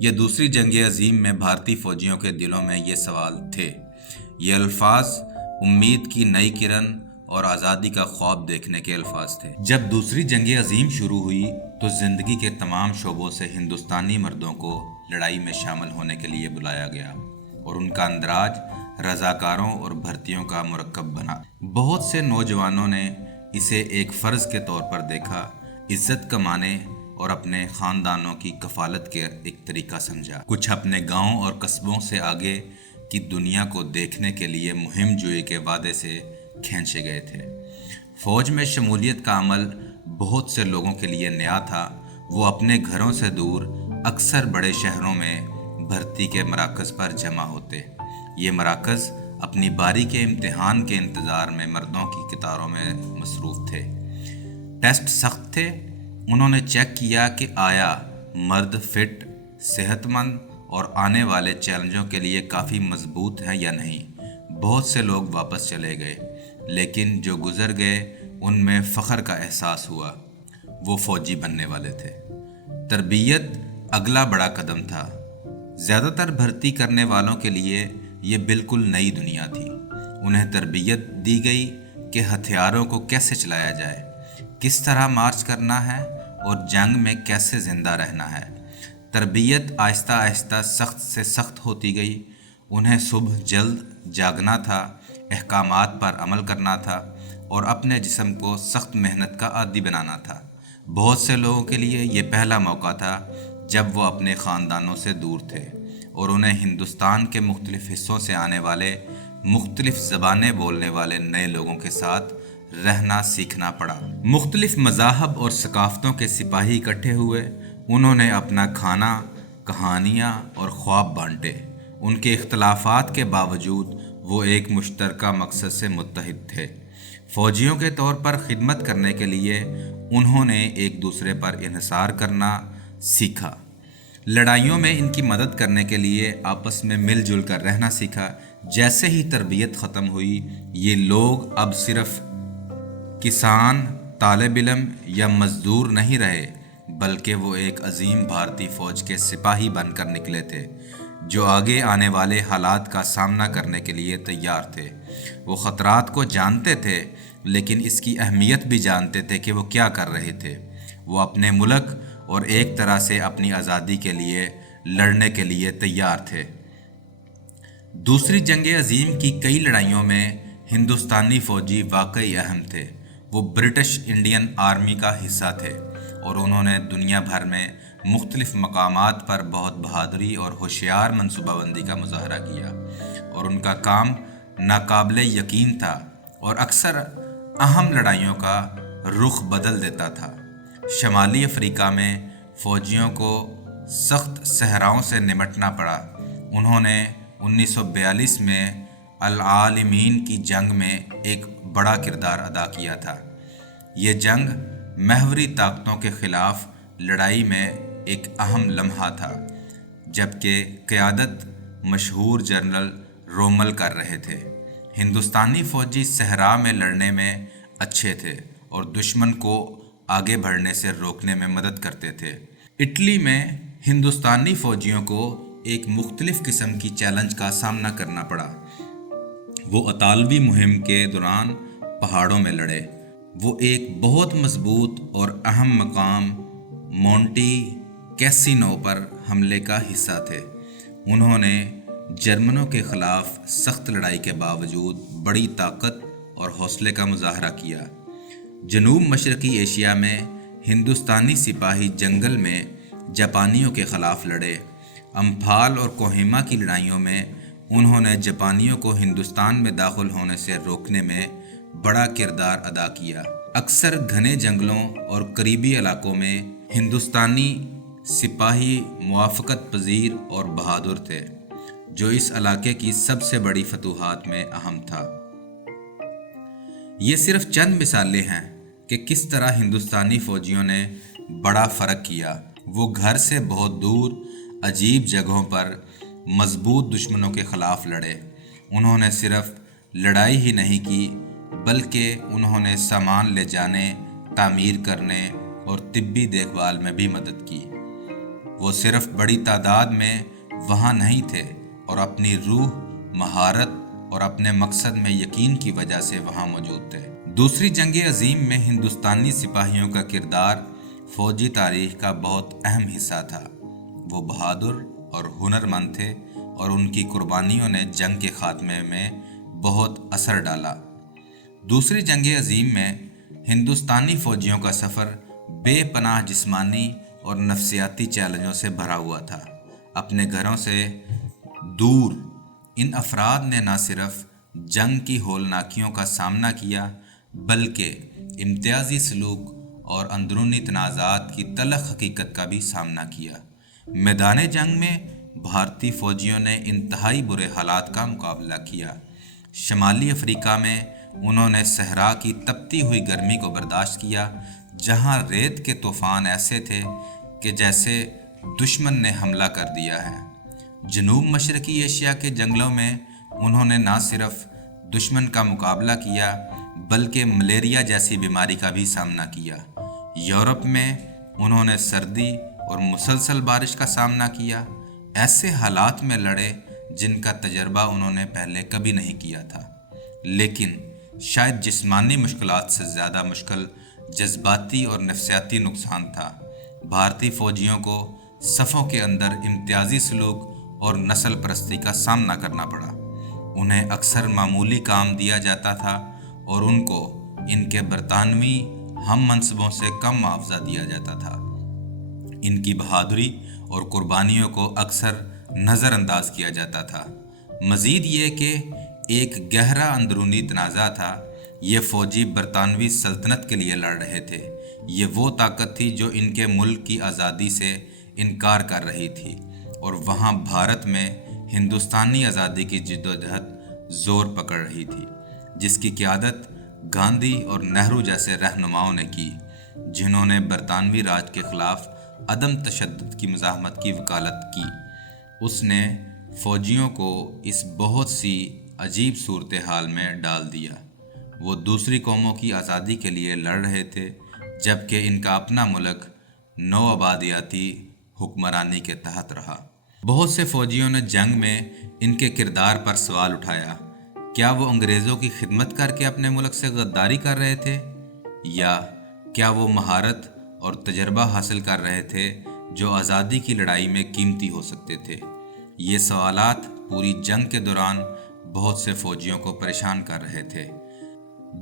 یہ دوسری جنگ عظیم میں بھارتی فوجیوں کے دلوں میں یہ سوال تھے۔ یہ الفاظ امید کی نئی کرن اور آزادی کا خواب دیکھنے کے الفاظ تھے۔ جب دوسری جنگ عظیم شروع ہوئی تو زندگی کے تمام شعبوں سے ہندوستانی مردوں کو لڑائی میں شامل ہونے کے لیے بلایا گیا اور ان کا اندراج رضاکاروں اور بھرتیوں کا مرکب بنا۔ بہت سے نوجوانوں نے اسے ایک فرض کے طور پر دیکھا، عزت کمانے اور اپنے خاندانوں کی کفالت کے ایک طریقہ سمجھا۔ کچھ اپنے گاؤں اور قصبوں سے آگے کی دنیا کو دیکھنے کے لیے مہم جوئی کے وعدے سے کھینچے گئے تھے۔ فوج میں شمولیت کا عمل بہت سے لوگوں کے لیے نیا تھا۔ وہ اپنے گھروں سے دور اکثر بڑے شہروں میں بھرتی کے مراکز پر جمع ہوتے۔ یہ مراکز اپنی باری کے امتحان کے انتظار میں مردوں کی قطاروں میں مصروف تھے۔ ٹیسٹ سخت تھے۔ انہوں نے چیک کیا کہ آیا مرد فٹ، صحت مند اور آنے والے چیلنجوں کے لیے کافی مضبوط ہیں یا نہیں۔ بہت سے لوگ واپس چلے گئے، لیکن جو گزر گئے ان میں فخر کا احساس ہوا۔ وہ فوجی بننے والے تھے۔ تربیت اگلا بڑا قدم تھا۔ زیادہ تر بھرتی کرنے والوں کے لیے یہ بالکل نئی دنیا تھی۔ انہیں تربیت دی گئی کہ ہتھیاروں کو کیسے چلایا جائے، کس طرح مارچ کرنا ہے اور جنگ میں کیسے زندہ رہنا ہے۔ تربیت آہستہ آہستہ سخت سے سخت ہوتی گئی۔ انہیں صبح جلد جاگنا تھا، احکامات پر عمل کرنا تھا اور اپنے جسم کو سخت محنت کا عادی بنانا تھا۔ بہت سے لوگوں کے لیے یہ پہلا موقع تھا جب وہ اپنے خاندانوں سے دور تھے اور انہیں ہندوستان کے مختلف حصوں سے آنے والے مختلف زبانیں بولنے والے نئے لوگوں کے ساتھ رہنا سیکھنا پڑا۔ مختلف مذاہب اور ثقافتوں کے سپاہی اکٹھے ہوئے۔ انہوں نے اپنا کھانا، کہانیاں اور خواب بانٹے۔ ان کے اختلافات کے باوجود وہ ایک مشترکہ مقصد سے متحد تھے۔ فوجیوں کے طور پر خدمت کرنے کے لیے انہوں نے ایک دوسرے پر انحصار کرنا سیکھا۔ لڑائیوں میں ان کی مدد کرنے کے لیے آپس میں مل جل کر رہنا سیکھا۔ جیسے ہی تربیت ختم ہوئی، یہ لوگ اب صرف کسان، طالب علم یا مزدور نہیں رہے، بلکہ وہ ایک عظیم بھارتی فوج کے سپاہی بن کر نکلے تھے جو آگے آنے والے حالات کا سامنا کرنے کے لیے تیار تھے۔ وہ خطرات کو جانتے تھے، لیکن اس کی اہمیت بھی جانتے تھے کہ وہ کیا کر رہے تھے۔ وہ اپنے ملک اور ایک طرح سے اپنی آزادی کے لیے لڑنے کے لیے تیار تھے۔ دوسری جنگ عظیم کی کئی لڑائیوں میں ہندوستانی فوجی واقعی اہم تھے۔ وہ برٹش انڈین آرمی کا حصہ تھے اور انہوں نے دنیا بھر میں مختلف مقامات پر بہت بہادری اور ہوشیار منصوبہ بندی کا مظاہرہ کیا، اور ان کا کام ناقابل یقین تھا اور اکثر اہم لڑائیوں کا رخ بدل دیتا تھا۔ شمالی افریقہ میں فوجیوں کو سخت صحراؤں سے نمٹنا پڑا۔ انہوں نے 1942 میں العالمین کی جنگ میں ایک بڑا کردار ادا کیا تھا۔ یہ جنگ محوری طاقتوں کے خلاف لڑائی میں ایک اہم لمحہ تھا، جبکہ قیادت مشہور جنرل رومل کر رہے تھے۔ ہندوستانی فوجی صحرا میں لڑنے میں اچھے تھے اور دشمن کو آگے بڑھنے سے روکنے میں مدد کرتے تھے۔ اٹلی میں ہندوستانی فوجیوں کو ایک مختلف قسم کی چیلنج کا سامنا کرنا پڑا۔ وہ اطالوی مہم کے دوران پہاڑوں میں لڑے۔ وہ ایک بہت مضبوط اور اہم مقام مونٹی کیسینو پر حملے کا حصہ تھے۔ انہوں نے جرمنوں کے خلاف سخت لڑائی کے باوجود بڑی طاقت اور حوصلے کا مظاہرہ کیا۔ جنوب مشرقی ایشیا میں ہندوستانی سپاہی جنگل میں جاپانیوں کے خلاف لڑے۔ امپھال اور کوہیما کی لڑائیوں میں انہوں نے جاپانیوں کو ہندوستان میں داخل ہونے سے روکنے میں بڑا کردار ادا کیا۔ اکثر گھنے جنگلوں اور قریبی علاقوں میں ہندوستانی سپاہی موافقت پذیر اور بہادر تھے، جو اس علاقے کی سب سے بڑی فتوحات میں اہم تھا۔ یہ صرف چند مثالیں ہیں کہ کس طرح ہندوستانی فوجیوں نے بڑا فرق کیا۔ وہ گھر سے بہت دور عجیب جگہوں پر مضبوط دشمنوں کے خلاف لڑے۔ انہوں نے صرف لڑائی ہی نہیں کی، بلکہ انہوں نے سامان لے جانے، تعمیر کرنے اور طبی دیکھ بھال میں بھی مدد کی۔ وہ صرف بڑی تعداد میں وہاں نہیں تھے اور اپنی روح، مہارت اور اپنے مقصد میں یقین کی وجہ سے وہاں موجود تھے۔ دوسری جنگ عظیم میں ہندوستانی سپاہیوں کا کردار فوجی تاریخ کا بہت اہم حصہ تھا۔ وہ بہادر اور ہنرمند تھے اور ان کی قربانیوں نے جنگ کے خاتمے میں بہت اثر ڈالا۔ دوسری جنگ عظیم میں ہندوستانی فوجیوں کا سفر بے پناہ جسمانی اور نفسیاتی چیلنجوں سے بھرا ہوا تھا۔ اپنے گھروں سے دور ان افراد نے نہ صرف جنگ کی ہولناکیوں کا سامنا کیا بلکہ امتیازی سلوک اور اندرونی تنازعات کی تلخ حقیقت کا بھی سامنا کیا۔ میدان جنگ میں بھارتی فوجیوں نے انتہائی برے حالات کا مقابلہ کیا۔ شمالی افریقہ میں انہوں نے صحرا کی تپتی ہوئی گرمی کو برداشت کیا، جہاں ریت کے طوفان ایسے تھے کہ جیسے دشمن نے حملہ کر دیا ہے۔ جنوب مشرقی ایشیا کے جنگلوں میں انہوں نے نہ صرف دشمن کا مقابلہ کیا بلکہ ملیریا جیسی بیماری کا بھی سامنا کیا۔ یورپ میں انہوں نے سردی اور مسلسل بارش کا سامنا کیا، ایسے حالات میں لڑے جن کا تجربہ انہوں نے پہلے کبھی نہیں کیا تھا۔ لیکن شاید جسمانی مشکلات سے زیادہ مشکل جذباتی اور نفسیاتی نقصان تھا۔ بھارتی فوجیوں کو صفوں کے اندر امتیازی سلوک اور نسل پرستی کا سامنا کرنا پڑا۔ انہیں اکثر معمولی کام دیا جاتا تھا اور ان کو ان کے برطانوی ہم منصبوں سے کم معاوضہ دیا جاتا تھا۔ ان کی بہادری اور قربانیوں کو اکثر نظر انداز کیا جاتا تھا۔ مزید یہ کہ ایک گہرا اندرونی تنازع تھا۔ یہ فوجی برطانوی سلطنت کے لیے لڑ رہے تھے۔ یہ وہ طاقت تھی جو ان کے ملک کی آزادی سے انکار کر رہی تھی، اور وہاں بھارت میں ہندوستانی آزادی کی جدوجہد زور پکڑ رہی تھی، جس کی قیادت گاندھی اور نہرو جیسے رہنماؤں نے کی، جنہوں نے برطانوی راج کے خلاف عدم تشدد کی مزاحمت کی وکالت کی۔ اس نے فوجیوں کو اس بہت سی عجیب صورتحال میں ڈال دیا۔ وہ دوسری قوموں کی آزادی کے لیے لڑ رہے تھے، جبکہ ان کا اپنا ملک نو آبادیاتی حکمرانی کے تحت رہا۔ بہت سے فوجیوں نے جنگ میں ان کے کردار پر سوال اٹھایا۔ کیا وہ انگریزوں کی خدمت کر کے اپنے ملک سے غداری کر رہے تھے، یا کیا وہ مہارت اور تجربہ حاصل کر رہے تھے جو آزادی کی لڑائی میں قیمتی ہو سکتے تھے؟ یہ سوالات پوری جنگ کے دوران بہت سے فوجیوں کو پریشان کر رہے تھے۔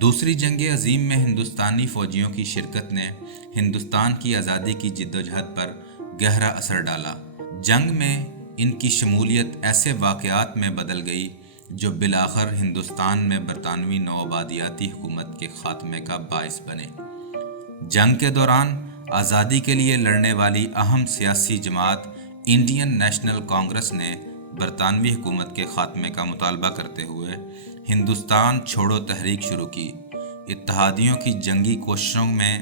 دوسری جنگ عظیم میں ہندوستانی فوجیوں کی شرکت نے ہندوستان کی آزادی کی جدوجہد پر گہرا اثر ڈالا۔ جنگ میں ان کی شمولیت ایسے واقعات میں بدل گئی جو بالآخر ہندوستان میں برطانوی نوآبادیاتی حکومت کے خاتمے کا باعث بنے۔ جنگ کے دوران آزادی کے لیے لڑنے والی اہم سیاسی جماعت انڈین نیشنل کانگریس نے برطانوی حکومت کے خاتمے کا مطالبہ کرتے ہوئے ہندوستان چھوڑو تحریک شروع کی۔ اتحادیوں کی جنگی کوششوں میں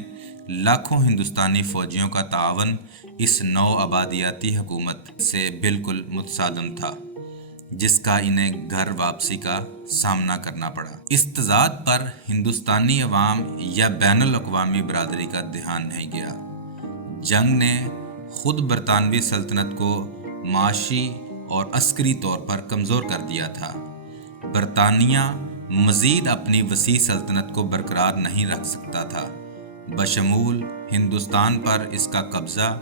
لاکھوں ہندوستانی فوجیوں کا تعاون اس نو آبادیاتی حکومت سے بالکل متصادم تھا، جس کا انہیں گھر واپسی کا سامنا کرنا پڑا۔ اس تضاد پر ہندوستانی عوام یا بین الاقوامی برادری کا دھیان نہیں گیا۔ جنگ نے خود برطانوی سلطنت کو معاشی اور عسکری طور پر کمزور کر دیا تھا۔ برطانیہ مزید اپنی وسیع سلطنت کو برقرار نہیں رکھ سکتا تھا، بشمول ہندوستان پر اس کا قبضہ۔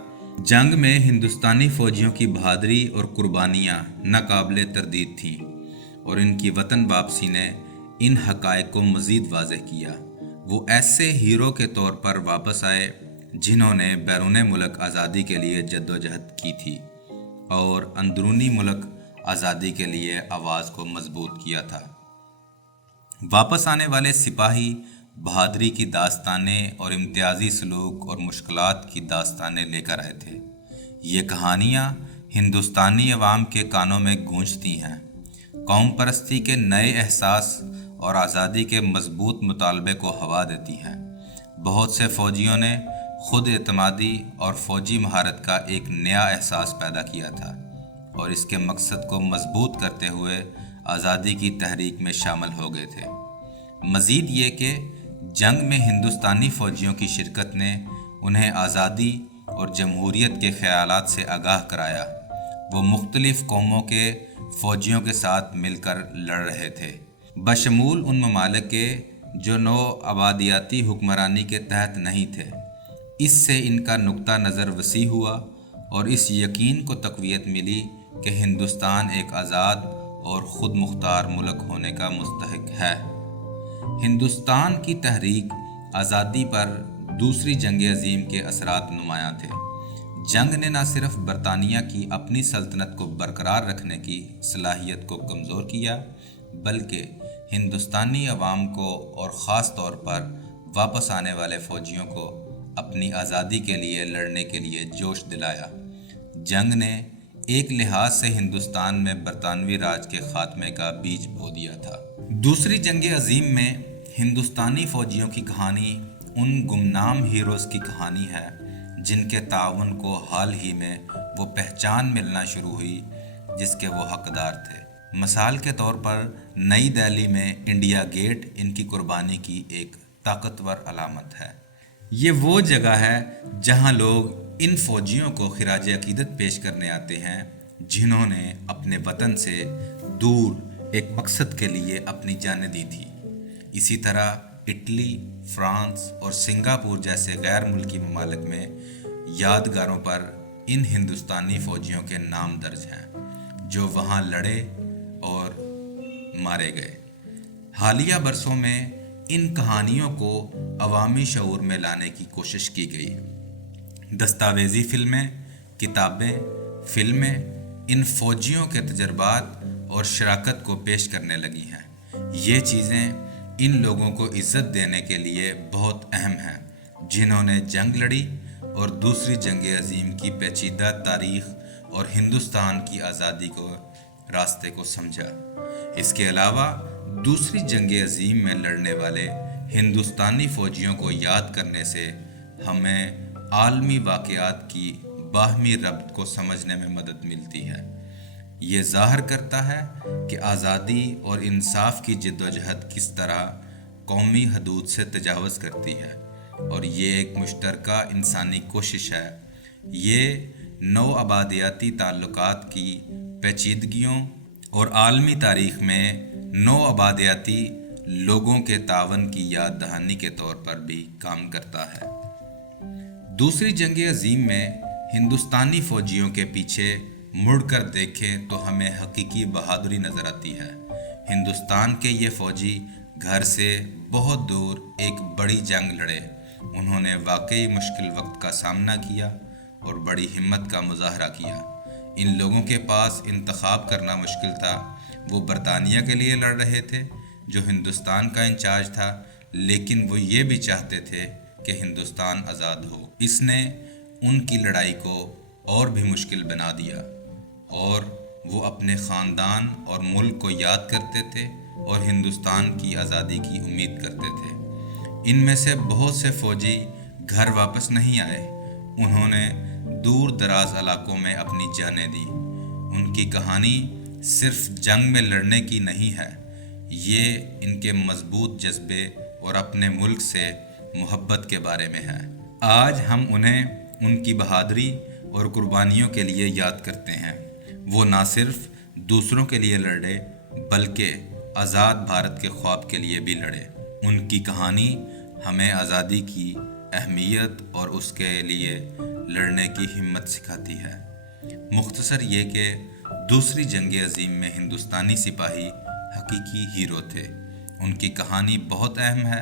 جنگ میں ہندوستانی فوجیوں کی بہادری اور قربانیاں ناقابل تردید تھیں، اور ان کی وطن واپسی نے ان حقائق کو مزید واضح کیا۔ وہ ایسے ہیرو کے طور پر واپس آئے جنہوں نے بیرون ملک آزادی کے لیے جدوجہد کی تھی اور اندرونی ملک آزادی کے لیے آواز کو مضبوط کیا تھا۔ واپس آنے والے سپاہی بہادری کی داستانیں اور امتیازی سلوک اور مشکلات کی داستانیں لے کر آئے تھے۔ یہ کہانیاں ہندوستانی عوام کے کانوں میں گونجتی ہیں، قوم پرستی کے نئے احساس اور آزادی کے مضبوط مطالبے کو ہوا دیتی ہیں۔ بہت سے فوجیوں نے خود اعتمادی اور فوجی مہارت کا ایک نیا احساس پیدا کیا تھا، اور اس کے مقصد کو مضبوط کرتے ہوئے آزادی کی تحریک میں شامل ہو گئے تھے۔ مزید یہ کہ جنگ میں ہندوستانی فوجیوں کی شرکت نے انہیں آزادی اور جمہوریت کے خیالات سے آگاہ کرایا۔ وہ مختلف قوموں کے فوجیوں کے ساتھ مل کر لڑ رہے تھے، بشمول ان ممالک کے جو نو آبادیاتی حکمرانی کے تحت نہیں تھے۔ اس سے ان کا نقطہ نظر وسیع ہوا اور اس یقین کو تقویت ملی کہ ہندوستان ایک آزاد اور خود مختار ملک ہونے کا مستحق ہے۔ ہندوستان کی تحریک آزادی پر دوسری جنگ عظیم کے اثرات نمایاں تھے۔ جنگ نے نہ صرف برطانیہ کی اپنی سلطنت کو برقرار رکھنے کی صلاحیت کو کمزور کیا، بلکہ ہندوستانی عوام کو اور خاص طور پر واپس آنے والے فوجیوں کو اپنی آزادی کے لیے لڑنے کے لیے جوش دلایا۔ جنگ نے ایک لحاظ سے ہندوستان میں برطانوی راج کے خاتمے کا بیج بو دیا تھا۔ دوسری جنگ عظیم میں ہندوستانی فوجیوں کی کہانی ان گمنام ہیروز کی کہانی ہے جن کے تعاون کو حال ہی میں وہ پہچان ملنا شروع ہوئی جس کے وہ حقدار تھے۔ مثال کے طور پر نئی دہلی میں انڈیا گیٹ ان کی قربانی کی ایک طاقتور علامت ہے۔ یہ وہ جگہ ہے جہاں لوگ ان فوجیوں کو خراج عقیدت پیش کرنے آتے ہیں جنہوں نے اپنے وطن سے دور ایک مقصد کے لیے اپنی جانیں دی تھی۔ اسی طرح اٹلی، فرانس اور سنگاپور جیسے غیر ملکی ممالک میں یادگاروں پر ان ہندوستانی فوجیوں کے نام درج ہیں جو وہاں لڑے اور مارے گئے۔ حالیہ برسوں میں ان کہانیوں کو عوامی شعور میں لانے کی کوشش کی گئی۔ دستاویزی فلمیں، کتابیں، فلمیں ان فوجیوں کے تجربات اور شراکت کو پیش کرنے لگی ہیں۔ یہ چیزیں ان لوگوں کو عزت دینے کے لیے بہت اہم ہیں جنہوں نے جنگ لڑی اور دوسری جنگ عظیم کی پیچیدہ تاریخ اور ہندوستان کی آزادی کو راستے کو سمجھا۔ اس کے علاوہ دوسری جنگ عظیم میں لڑنے والے ہندوستانی فوجیوں کو یاد کرنے سے ہمیں عالمی واقعات کی باہمی ربط کو سمجھنے میں مدد ملتی ہے۔ یہ ظاہر کرتا ہے کہ آزادی اور انصاف کی جدوجہد کس طرح قومی حدود سے تجاوز کرتی ہے اور یہ ایک مشترکہ انسانی کوشش ہے۔ یہ نو آبادیاتی تعلقات کی پیچیدگیوں اور عالمی تاریخ میں نو آبادیاتی لوگوں کے تعاون کی یاد دہانی کے طور پر بھی کام کرتا ہے۔ دوسری جنگ عظیم میں ہندوستانی فوجیوں کے پیچھے مڑ کر دیکھیں تو ہمیں حقیقی بہادری نظر آتی ہے۔ ہندوستان کے یہ فوجی گھر سے بہت دور ایک بڑی جنگ لڑے۔ انہوں نے واقعی مشکل وقت کا سامنا کیا اور بڑی ہمت کا مظاہرہ کیا۔ ان لوگوں کے پاس انتخاب کرنا مشکل تھا۔ وہ برطانیہ کے لیے لڑ رہے تھے جو ہندوستان کا انچارج تھا، لیکن وہ یہ بھی چاہتے تھے کہ ہندوستان آزاد ہو۔ اس نے ان کی لڑائی کو اور بھی مشکل بنا دیا اور وہ اپنے خاندان اور ملک کو یاد کرتے تھے اور ہندوستان کی آزادی کی امید کرتے تھے۔ ان میں سے بہت سے فوجی گھر واپس نہیں آئے۔ انہوں نے دور دراز علاقوں میں اپنی جانیں دی۔ ان کی کہانی صرف جنگ میں لڑنے کی نہیں ہے، یہ ان کے مضبوط جذبے اور اپنے ملک سے محبت کے بارے میں ہے۔ آج ہم انہیں ان کی بہادری اور قربانیوں کے لیے یاد کرتے ہیں۔ وہ نہ صرف دوسروں کے لیے لڑے بلکہ آزاد بھارت کے خواب کے لیے بھی لڑے۔ ان کی کہانی ہمیں آزادی کی اہمیت اور اس کے لیے لڑنے کی ہمت سکھاتی ہے۔ مختصر یہ کہ دوسری جنگ عظیم میں ہندوستانی سپاہی حقیقی ہیرو تھے۔ ان کی کہانی بہت اہم ہے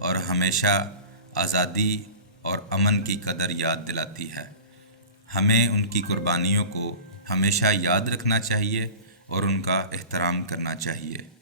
اور ہمیشہ آزادی اور امن کی قدر یاد دلاتی ہے۔ ہمیں ان کی قربانیوں کو ہمیشہ یاد رکھنا چاہیے اور ان کا احترام کرنا چاہیے۔